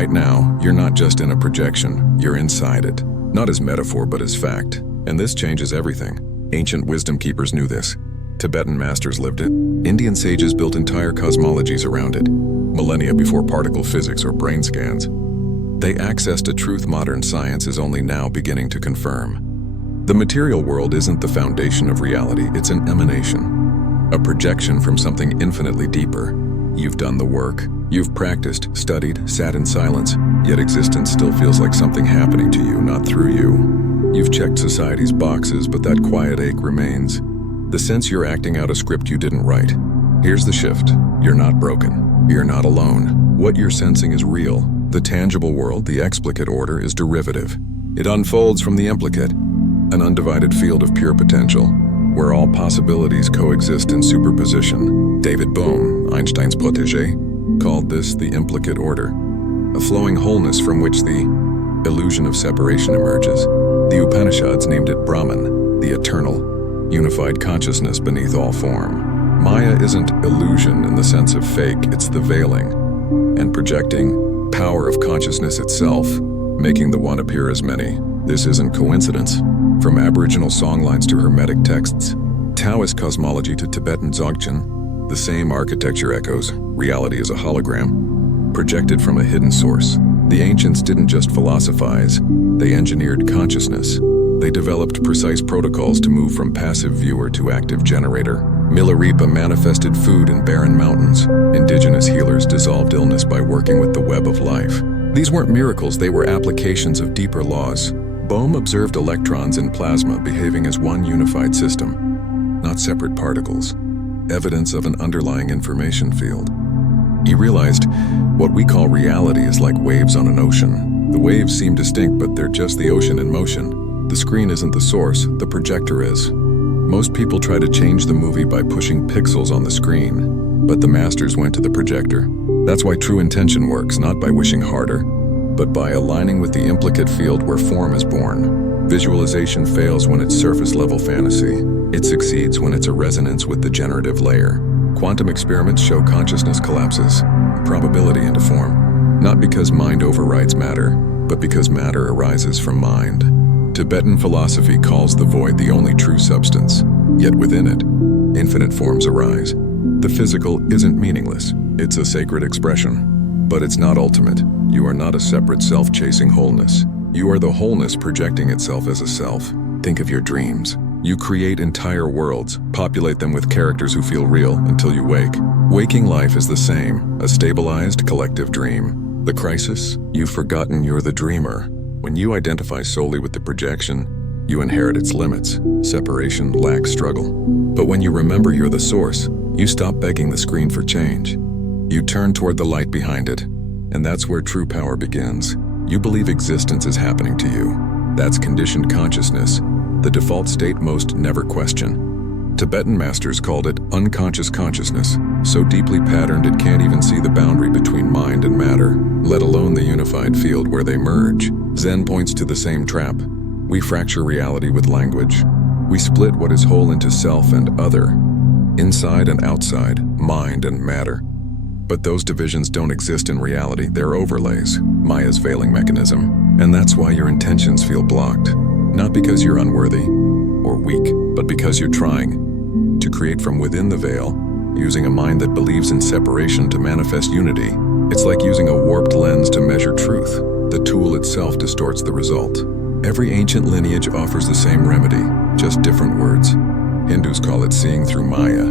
Right now, you're not just in a projection, you're inside it. Not as metaphor, but as fact. And this changes everything. Ancient wisdom keepers knew this. Tibetan masters lived it. Indian sages built entire cosmologies around it, millennia before particle physics or brain scans. They accessed a truth modern science is only now beginning to confirm. The material world isn't the foundation of reality, it's an emanation. A projection from something infinitely deeper. You've done the work. You've practiced, studied, sat in silence, yet existence still feels like something happening to you, not through you. You've checked society's boxes, but that quiet ache remains. The sense you're acting out a script you didn't write. Here's the shift. You're not broken. You're not alone. What you're sensing is real. The tangible world, the explicate order, is derivative. It unfolds from the implicate, an undivided field of pure potential, where all possibilities coexist in superposition. David Bohm, Einstein's protégé, called this the implicate order, a flowing wholeness from which the illusion of separation emerges. The Upanishads named it Brahman, the eternal, unified consciousness beneath all form. Maya isn't illusion in the sense of fake, it's the veiling and projecting power of consciousness itself, making the one appear as many. This isn't coincidence. From Aboriginal songlines to Hermetic texts, Taoist cosmology to Tibetan Dzogchen, the same architecture echoes. Reality is a hologram, projected from a hidden source. The ancients didn't just philosophize, they engineered consciousness. They developed precise protocols to move from passive viewer to active generator. Milarepa manifested food in barren mountains. Indigenous healers dissolved illness by working with the web of life. These weren't miracles, they were applications of deeper laws. Bohm observed electrons in plasma behaving as one unified system, not separate particles, evidence of an underlying information field. He realized what we call reality is like waves on an ocean. The waves seem distinct, but they're just the ocean in motion. The screen isn't the source, the projector is. Most people try to change the movie by pushing pixels on the screen, but the masters went to the projector. That's why true intention works, not by wishing harder, but by aligning with the implicate field where form is born. Visualization fails when it's surface-level fantasy. It succeeds when it's a resonance with the generative layer. Quantum experiments show consciousness collapses, probability into form, not because mind overrides matter, but because matter arises from mind. Tibetan philosophy calls the void the only true substance, yet within it, infinite forms arise. The physical isn't meaningless, it's a sacred expression, but it's not ultimate. You are not a separate self chasing wholeness. You are the wholeness projecting itself as a self. Think of your dreams. You create entire worlds, populate them with characters who feel real until you wake. Waking life is the same, a stabilized collective dream. The crisis? You've forgotten you're the dreamer. When you identify solely with the projection, you inherit its limits. Separation lacks struggle. But when you remember you're the source, you stop begging the screen for change. You turn toward the light behind it, and that's where true power begins. You believe existence is happening to you. That's conditioned consciousness, the default state most never question. Tibetan masters called it unconscious consciousness, so deeply patterned it can't even see the boundary between mind and matter, let alone the unified field where they merge. Zen points to the same trap. We fracture reality with language. We split what is whole into self and other, inside and outside, mind and matter. But those divisions don't exist in reality, they're overlays, Maya's veiling mechanism. And that's why your intentions feel blocked. Not because you're unworthy or weak, but because you're trying to create from within the veil, using a mind that believes in separation to manifest unity. It's like using a warped lens to measure truth. The tool itself distorts the result. Every ancient lineage offers the same remedy, just different words. Hindus call it seeing through Maya.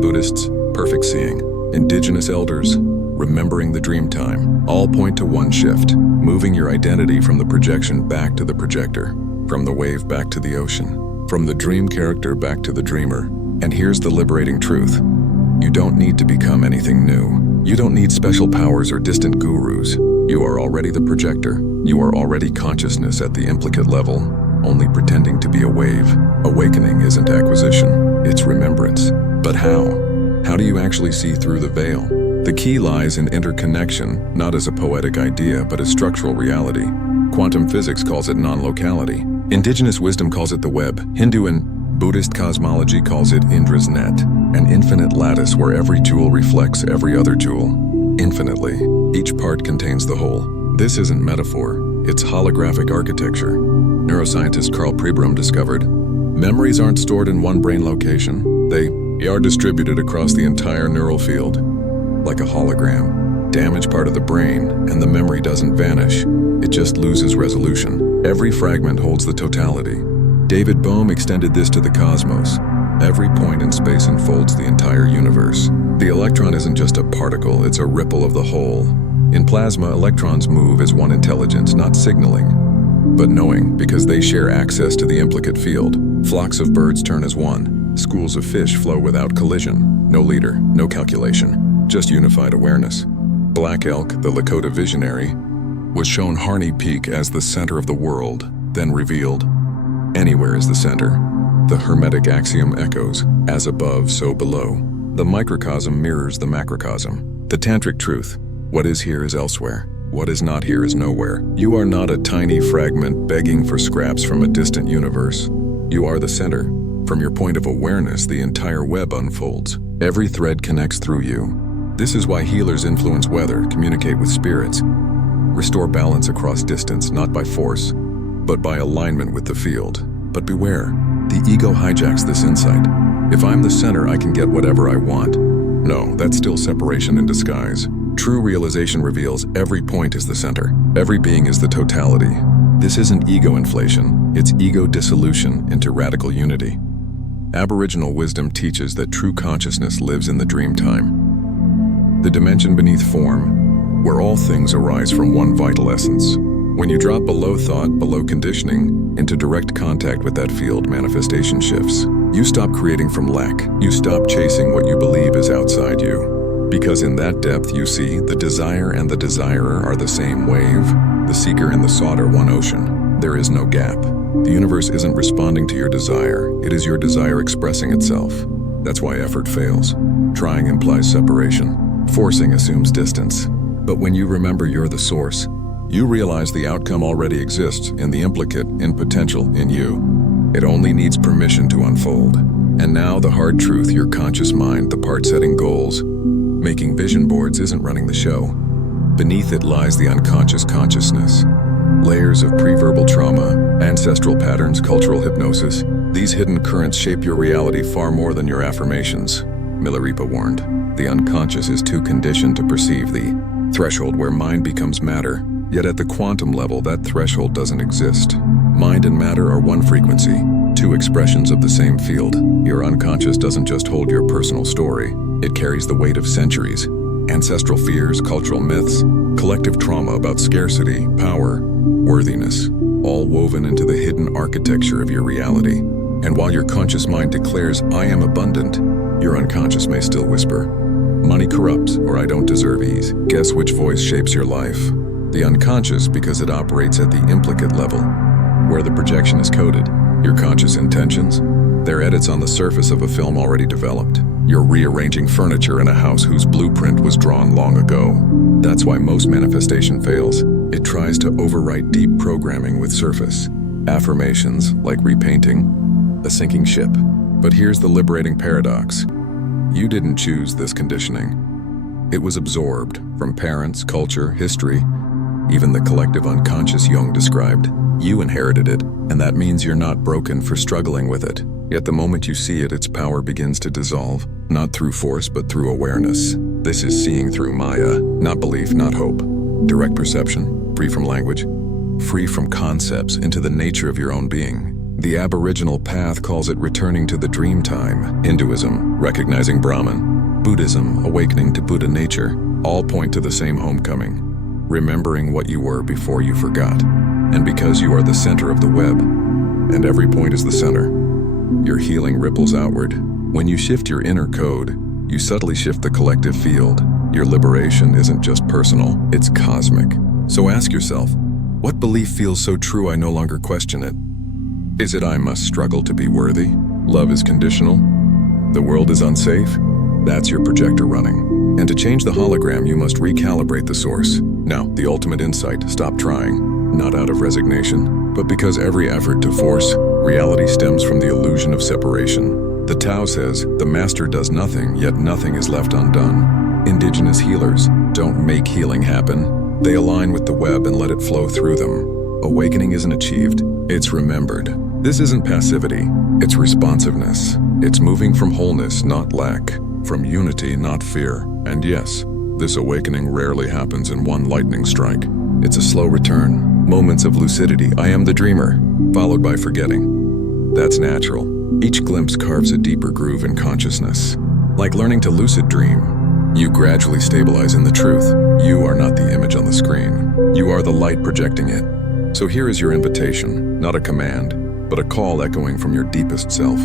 Buddhists, perfect seeing. Indigenous elders, remembering the dream time. All point to one shift, moving your identity from the projection back to the projector, from the wave back to the ocean, from the dream character back to the dreamer. And here's the liberating truth. You don't need to become anything new. You don't need special powers or distant gurus. You are already the projector. You are already consciousness at the implicate level, only pretending to be a wave. Awakening isn't acquisition, it's remembrance. But how? How do you actually see through the veil? The key lies in interconnection, not as a poetic idea, but as structural reality. Quantum physics calls it non-locality. Indigenous wisdom calls it the web. Hindu and Buddhist cosmology calls it Indra's net, an infinite lattice where every jewel reflects every other jewel. Infinitely, each part contains the whole. This isn't metaphor, it's holographic architecture. Neuroscientist Carl Pribram discovered, memories aren't stored in one brain location. They are distributed across the entire neural field, like a hologram. Damage part of the brain, and the memory doesn't vanish. It just loses resolution. Every fragment holds the totality. David Bohm extended this to the cosmos. Every point in space unfolds the entire universe. The electron isn't just a particle, it's a ripple of the whole. In plasma, electrons move as one intelligence, not signaling, but knowing, because they share access to the implicate field. Flocks of birds turn as one. Schools of fish flow without collision. No leader, no calculation, just unified awareness. Black Elk, the Lakota visionary, was shown Harney Peak as the center of the world, then revealed, anywhere is the center. The Hermetic axiom echoes, as above, so below. The microcosm mirrors the macrocosm. The tantric truth, what is here is elsewhere. What is not here is nowhere. You are not a tiny fragment begging for scraps from a distant universe. You are the center. From your point of awareness, the entire web unfolds. Every thread connects through you. This is why healers influence weather, communicate with spirits, restore balance across distance, not by force, but by alignment with the field. But beware, the ego hijacks this insight. If I'm the center, I can get whatever I want. No, that's still separation in disguise. True realization reveals every point is the center. Every being is the totality. This isn't ego inflation, it's ego dissolution into radical unity. Aboriginal wisdom teaches that true consciousness lives in the dream time, the dimension beneath form, where all things arise from one vital essence. When you drop below thought, below conditioning, into direct contact with that field, manifestation shifts. You stop creating from lack. You stop chasing what you believe is outside you. Because in that depth you see, the desire and the desirer are the same wave. The seeker and the sought are one ocean. There is no gap. The universe isn't responding to your desire. It is your desire expressing itself. That's why effort fails. Trying implies separation. Forcing assumes distance. But when you remember you're the source, you realize the outcome already exists in the implicate, in potential, in you. It only needs permission to unfold. And now the hard truth, your conscious mind, the part setting goals, making vision boards isn't running the show. Beneath it lies the unconscious consciousness. Layers of pre-verbal trauma, ancestral patterns, cultural hypnosis. These hidden currents shape your reality far more than your affirmations. Milarepa warned, the unconscious is too conditioned to perceive the threshold where mind becomes matter. Yet at the quantum level, that threshold doesn't exist. Mind and matter are one frequency, two expressions of the same field. Your unconscious doesn't just hold your personal story. It carries the weight of centuries, ancestral fears, cultural myths, collective trauma about scarcity, power, worthiness, all woven into the hidden architecture of your reality. And while your conscious mind declares, I am abundant, your unconscious may still whisper, money corrupts, or I don't deserve ease. Guess which voice shapes your life? The unconscious, because it operates at the implicate level, where the projection is coded. Your conscious intentions, they're edits on the surface of a film already developed. You're rearranging furniture in a house whose blueprint was drawn long ago. That's why most manifestation fails. It tries to overwrite deep programming with surface. Affirmations, like repainting a sinking ship. But here's the liberating paradox. You didn't choose this conditioning. It was absorbed from parents, culture, history, even the collective unconscious Jung described. You inherited it, and that means you're not broken for struggling with it. Yet the moment you see it, its power begins to dissolve, not through force but through awareness. This is seeing through Maya, not belief, not hope. Direct perception, free from language, free from concepts, into the nature of your own being. The Aboriginal path calls it returning to the dream time. Hinduism, recognizing Brahman. Buddhism, awakening to Buddha nature. All point to the same homecoming. Remembering what you were before you forgot. And because you are the center of the web, and every point is the center, your healing ripples outward. When you shift your inner code, you subtly shift the collective field. Your liberation isn't just personal, it's cosmic. So ask yourself, what belief feels so true I no longer question it? Is it I must struggle to be worthy? Love is conditional? The world is unsafe? That's your projector running. And to change the hologram, you must recalibrate the source. Now, the ultimate insight, stop trying. Not out of resignation, but because every effort to force reality stems from the illusion of separation. The Tao says, the master does nothing, yet nothing is left undone. Indigenous healers don't make healing happen. They align with the web and let it flow through them. Awakening isn't achieved, it's remembered. This isn't passivity, it's responsiveness. It's moving from wholeness, not lack, from unity, not fear. And yes, this awakening rarely happens in one lightning strike. It's a slow return, moments of lucidity, I am the dreamer, followed by forgetting. That's natural. Each glimpse carves a deeper groove in consciousness. Like learning to lucid dream, you gradually stabilize in the truth. You are not the image on the screen. You are the light projecting it. So here is your invitation, not a command, but a call echoing from your deepest self.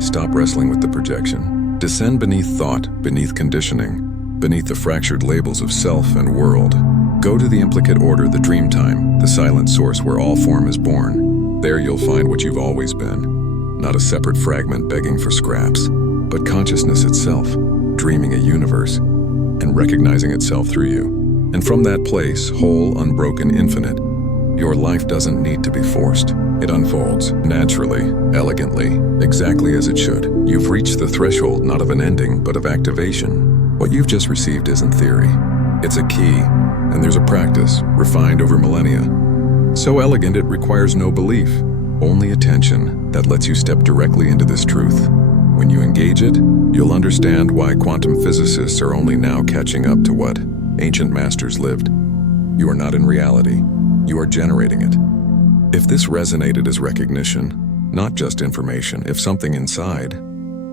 Stop wrestling with the projection. Descend beneath thought, beneath conditioning, beneath the fractured labels of self and world. Go to the implicate order, the dream time, the silent source where all form is born. There you'll find what you've always been. Not a separate fragment begging for scraps, but consciousness itself, dreaming a universe, and recognizing itself through you. And from that place, whole, unbroken, infinite, your life doesn't need to be forced. It unfolds, naturally, elegantly, exactly as it should. You've reached the threshold not of an ending, but of activation. What you've just received isn't theory. It's a key, and there's a practice, refined over millennia. So elegant it requires no belief, only attention that lets you step directly into this truth. When you engage it, you'll understand why quantum physicists are only now catching up to what ancient masters lived. You are not in reality. You are generating it. If this resonated as recognition, not just information, if something inside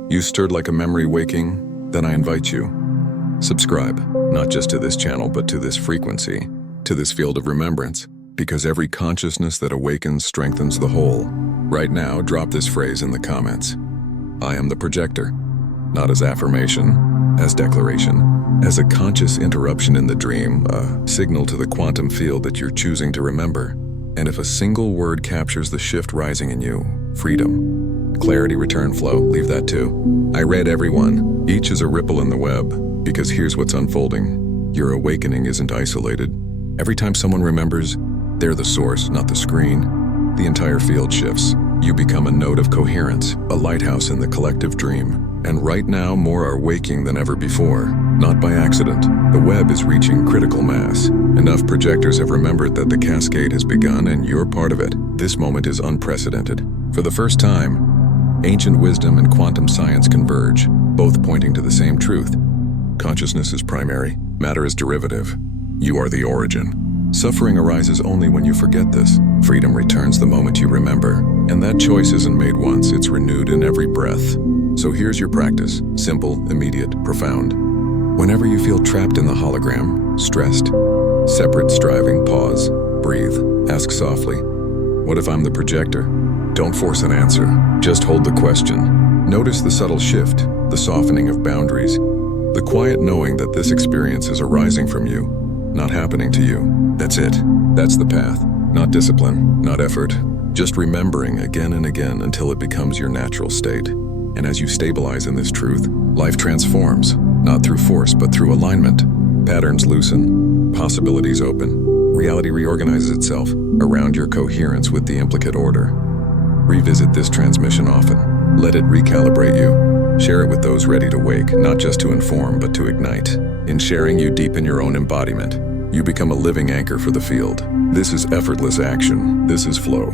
you stirred like a memory waking, then I invite you. Subscribe, not just to this channel, but to this frequency, to this field of remembrance, because every consciousness that awakens strengthens the whole. Right now, drop this phrase in the comments. I am the projector, not as affirmation, as declaration, as a conscious interruption in the dream, a signal to the quantum field that you're choosing to remember. And if a single word captures the shift rising in you, freedom, clarity, return, flow, leave that too. I read every one. Each is a ripple in the web, because here's what's unfolding. Your awakening isn't isolated. Every time someone remembers, they're the source, not the screen. The entire field shifts. You become a node of coherence, a lighthouse in the collective dream. And right now, more are waking than ever before. Not by accident. The web is reaching critical mass. Enough projectors have remembered that the cascade has begun and you're part of it. This moment is unprecedented. For the first time, ancient wisdom and quantum science converge, both pointing to the same truth. Consciousness is primary, matter is derivative. You are the origin. Suffering arises only when you forget this. Freedom returns the moment you remember. And that choice isn't made once, it's renewed in every breath. So here's your practice, simple, immediate, profound. Whenever you feel trapped in the hologram, stressed, separate, striving, pause, breathe, ask softly, what if I'm the projector? Don't force an answer, just hold the question. Notice the subtle shift, the softening of boundaries, the quiet knowing that this experience is arising from you, not happening to you. That's it. That's the path. Not discipline, not effort, just remembering again and again until it becomes your natural state. And as you stabilize in this truth, life transforms, not through force, but through alignment. Patterns loosen, possibilities open. Reality reorganizes itself around your coherence with the implicate order. Revisit this transmission often. Let it recalibrate you. Share it with those ready to wake, not just to inform, but to ignite. In sharing, you deepen your own embodiment. You become a living anchor for the field. This is effortless action. This is flow.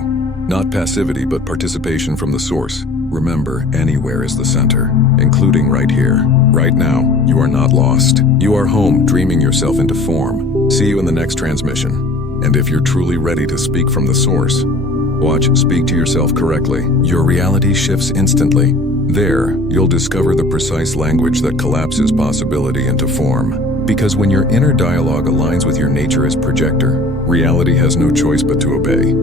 Not passivity, but participation from the source. Remember, anywhere is the center, including right here. Right now, you are not lost. You are home, dreaming yourself into form. See you in the next transmission. And if you're truly ready to speak from the source, watch Speak to Yourself Correctly. Your reality shifts instantly. There, you'll discover the precise language that collapses possibility into form. Because when your inner dialogue aligns with your nature as projector, reality has no choice but to obey.